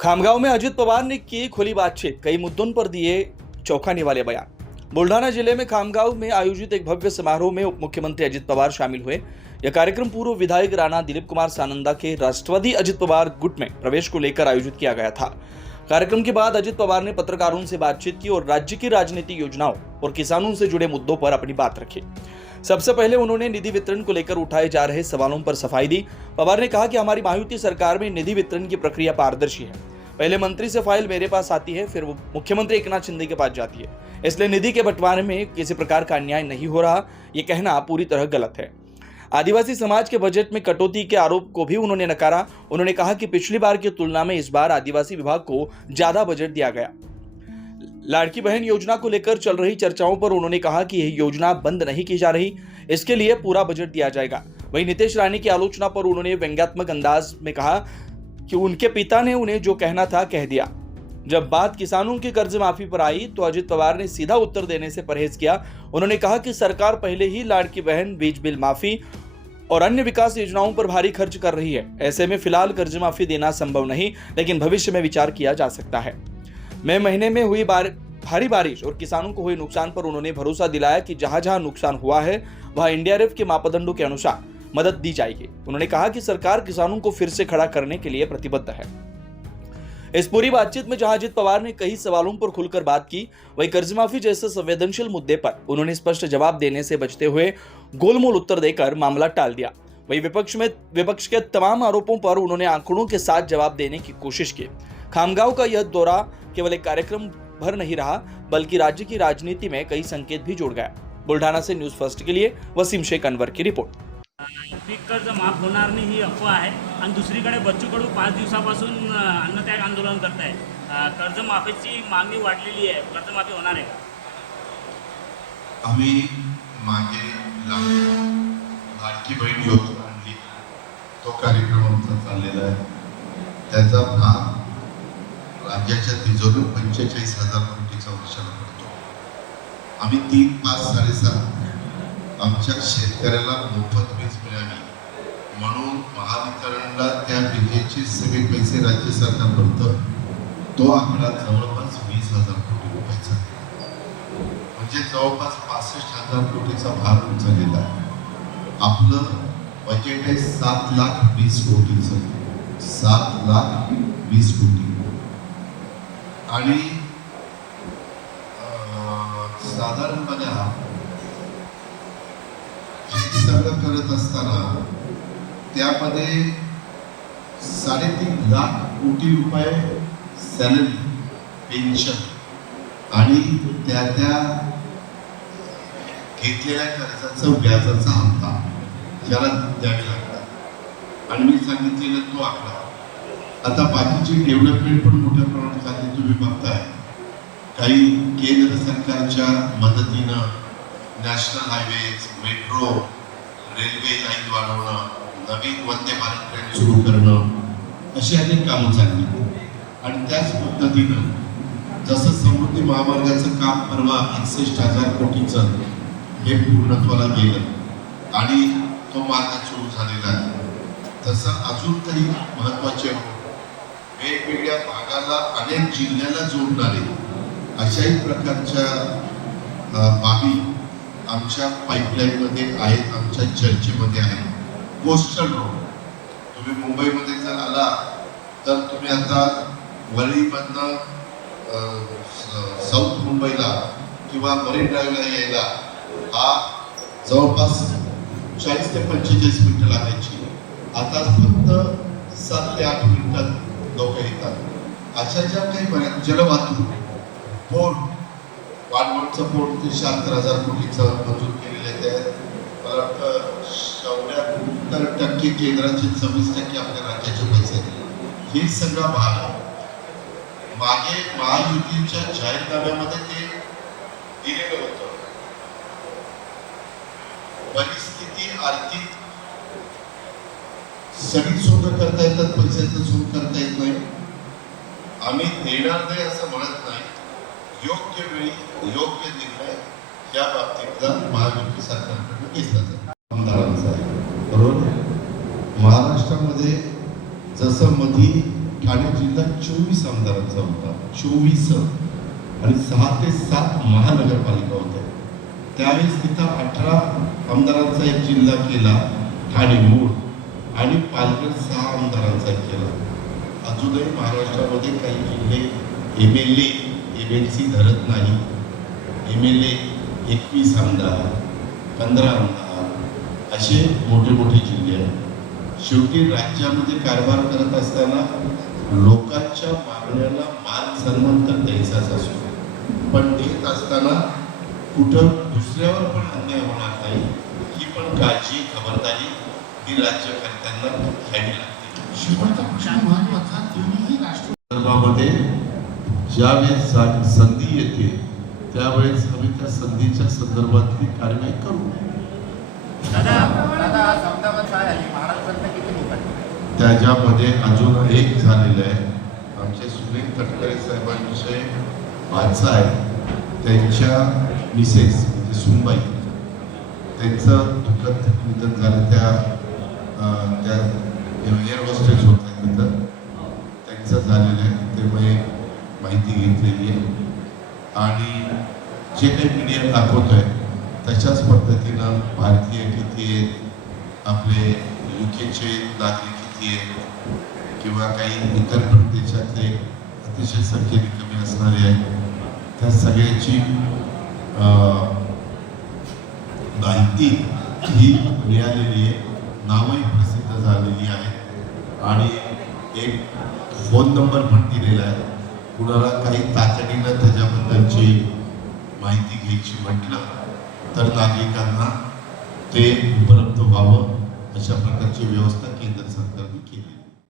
खामगांव में अजित पवार ने की खुली बातचीत, कई मुद्दों पर दिए चौंकाने वाले बयान। बुल्ढाना जिले में खामगांव में आयोजित एक भव्य समारोह में उप मुख्यमंत्री अजित पवार शामिल हुए। यह कार्यक्रम पूर्व विधायक राणा दिलीप कुमार सानंदा के राष्ट्रवादी अजित पवार गुट में प्रवेश को लेकर आयोजित किया गया था। कार्यक्रम के बाद अजित पवार ने पत्रकारों से बातचीत की और राज्य की राजनीतिक योजनाओं और किसानों से जुड़े मुद्दों पर अपनी बात रखी। सबसे पहले उन्होंने निधि वितरण को लेकर उठाए जा रहे सवालों पर सफाई दी। पवार ने कहा कि हमारी महायुति सरकार में निधि वितरण की प्रक्रिया पारदर्शी है। पहले मंत्री से फाइल मेरे पास आती है, फिर वो मुख्यमंत्री एकनाथ शिंदे के पास जाती है। इसलिए निधि के बंटवारे में किसी प्रकार का अन्याय नहीं हो रहा, ये कहना पूरी तरह गलत है। आदिवासी समाज के बजट में कटौती के आरोप को भी उन्होंने नकारा। उन्होंने कहा कि पिछली बार की तुलना में इस बार आदिवासी विभाग को ज्यादा बजट दिया गया। लाड़की बहन योजना को लेकर चल रही चर्चाओं पर उन्होंने कहा कि यह योजना बंद नहीं की जा रही, इसके लिए पूरा बजट दिया जाएगा। वहीं नीतीश रानी की आलोचना पर उन्होंने व्यंग्यात्मक अंदाज में कहा कि उनके पिता ने उन्हें जो कहना था कह दिया। जब बात किसानों की कर्ज माफी पर आई तो अजित पवार ने सीधा उत्तर देने से परहेज किया। उन्होंने कहा कि सरकार पहले ही लाड़की बहन, बीज बिल माफी और अन्य विकास योजनाओं पर भारी खर्च कर रही है। ऐसे में फिलहाल कर्ज माफी देना संभव नहीं, लेकिन भविष्य में विचार किया जा सकता है। मई महीने में हुई भारी बारिश और किसानों को हुए नुकसान पर उन्होंने भरोसा दिलाया कि जहां जहां नुकसान हुआ है वहां एनडीआरएफ के मापदंडों के अनुसार मदद दी जाएगी। उन्होंने कहा कि सरकार किसानों को फिर से खड़ा करने के लिए प्रतिबद्ध है। इस पूरी बातचीत में जहां अजित पवार ने कई सवालों पर खुलकर बात की, वहीं कर्जमाफी जैसे संवेदनशील मुद्दे पर उन्होंने स्पष्ट जवाब देने से बचते हुए गोलमोल उत्तर देकर मामला टाल दिया। वहीं विपक्ष के तमाम आरोपों पर उन्होंने आंकड़ों के साथ जवाब देने की कोशिश की। खामगांव का यह दौरा केवल एक कार्यक्रम भर नहीं रहा, बल्कि राज्य की राजनीति में कई संकेत भी जोड़ गया। बुल्ढाणा से न्यूज फर्स्ट के लिए वसीम शेख अनवर की रिपोर्ट। पीक कर्ज माफ होणार नाही ही अफवा आहे आणि दुसरीकडे बच्चू कडू 5 दिवसापासून अन्नत्याग आंदोलन करत आहे। कर्जमाफीची मागणी वाढलेली आहे, कर्जमाफी होणार आहे का? आम्ही मागे लाडकी बहीण योजना आणली, तो कार्यक्रम आमचा चाललेला आहे। त्याचा भाग राज्याच्या तिजोरीत 45,000 कोटीचा वर्षाला पडतो। आम्ही 3, 5, 7.5 आमच्या शेतकऱ्याला मोफत वीज मिळावी म्हणून महावितरणला त्या विजेचे सगळे पैसे राज्य सरकार भरतं। तो आकडा जवळपास 20,000 कोटी रुपयाचा, म्हणजे जवळपास 65,000 कोटीचा भार उचललेला आहे। आपलं बजेट आहे 7,20,00,000 कोटीचं, 7,20,00,000 कोटी। आणि साधारणपणे सगळं करत असताना त्यामध्ये 3.5 लाख कोटी रुपये सॅलरी, पेन्शन आणि त्या घेतलेल्या कर्जाचं व्याजाचा हप्ता ज्याला द्यावे लागतात। आणि मी सांगितलेलं तो आकडा। आता बाकीची डेव्हलपमेंट पण मोठ्या प्रमाणात झाली, तुम्ही बघताय। काही केंद्र सरकारच्या मदतीनं national highways, metro, railway line वाढवणं, नवीन वंदे भारत ट्रेन सुरू करणं, अशी अनेक कामं चालली। आणि त्याच पद्धतीनं जसं समृद्धी महामार्गाचं काम परवा 61,000 कोटीचं हे पूर्णत्वाला गेलं आणि तो मार्ग सुरू झालेला आहे, तसं अजून काही महत्त्वाचे वेगवेगळ्या भागाला, अनेक जिल्ह्याला जोडणारे अशाही प्रकारच्या बाबी आमच्या पाईपलाईनमध्ये आहेत, आमच्या चर्चेमध्ये आहेत। कोस्टल रोड, तुम्ही मुंबईमध्ये जर आला तर तुम्ही आता वरळीमधनं साऊथ मुंबईला किंवा मरीन ड्राईव्हला यायला हा जवळपास 40 ते 45 मिनिटं लागायची, आता फक्त 7 ते 8 मिनिटात लोक येतात। अशा ज्या काही बऱ्याच जलवाहतूक, पोर्ट, वाढवणचं पोर्ट 73,000 कोटीचं मंजूर केलेलं आहे। मला वाटतं 70% केंद्राचे, 26% आपल्या राज्याचे पैसे, हे सगळा भाग मागे महायुतीच्या जाहीरनाम्यामध्ये ते दिलेलं होतं। परिस्थिती आर्थिक सगळी सोंग करता येतात, पैशाचं सोंग करता येत नाही। आम्ही देणार नाही असं म्हणत नाही, योग्य वेळी योग्य निर्णय या बाबतीतला महायुती सरकारकडून घेतला जातो। आमदारांचा आहे बरोबर। महाराष्ट्रामध्ये जसं मधी ठाणे जिल्हा 24 आमदारांचा होता, 24, आणि 6 ते 7 महानगरपालिका होत्या. त्यावेळेस तिथं 18 आमदारांचा एक जिल्हा केला ठाणे मूळ, आणि पालघर 6 आमदारांचा केला. अजूनही महाराष्ट्रामध्ये काही जिल्हे MLA MLC धरत नाही. MLA 21 आमदार, 15 आमदार असे मोठे मोठे जिल्हे आहेत. शेवटी राज्यामध्ये कारभार करत असताना लोकांच्या मागण्याला मान सन्मान तर द्यायचाच असतो, पण देत असताना कुठं दुसऱ्यावर पण अन्याय होणार नाही ही पण काळजी, खबरदारी ही राज्यकर्त्यांना घ्यावी लागते. शेवटचा प्रश्न महत्वाचा, दोन्ही संदर्भामध्ये ज्यावेळेस संधी येते त्यावेळेस आम्ही त्या संधीच्या संदर्भातली कारवाई करू. दादा अहमदाबाद काय आली, महाराष्ट्रातल्या किती लोक आहेत? त्याच्यामध्ये अजून एक झालेलं आहे. आमचे सुनील तटकरे साहेबांविषयी वाचा आहे, त्यांच्या मिसेस म्हणजे सुनबाई, त्यांचं दुःखद निधन झालं. त्या एअर होस्टेस होत्या तिथं, त्यांचं झालेलं आहे. ते मी माहिती घेतलेली आहे, आणि जे काही मीडिया दाखवत आहे तशाच पद्धतीनं भारतीय किती आहेत, आपले UKचे नागरिक किती आहेत, किंवा काही इतर देशातले अतिशय संख्येने कमी असणारे आहेत, त्या सगळ्याची माहिती ही मिळालेली आहे. नावही प्रसिद्ध झालेली आहे, आणि एक फोन नंबर पण दिलेला आहे. कुणाला काही तातडीनं त्याच्याबद्दलची माहिती घ्यायची म्हटलं तर नागरिकांना ते उपलब्ध व्हावं अशा प्रकारची व्यवस्था केंद्र सरकारने केली.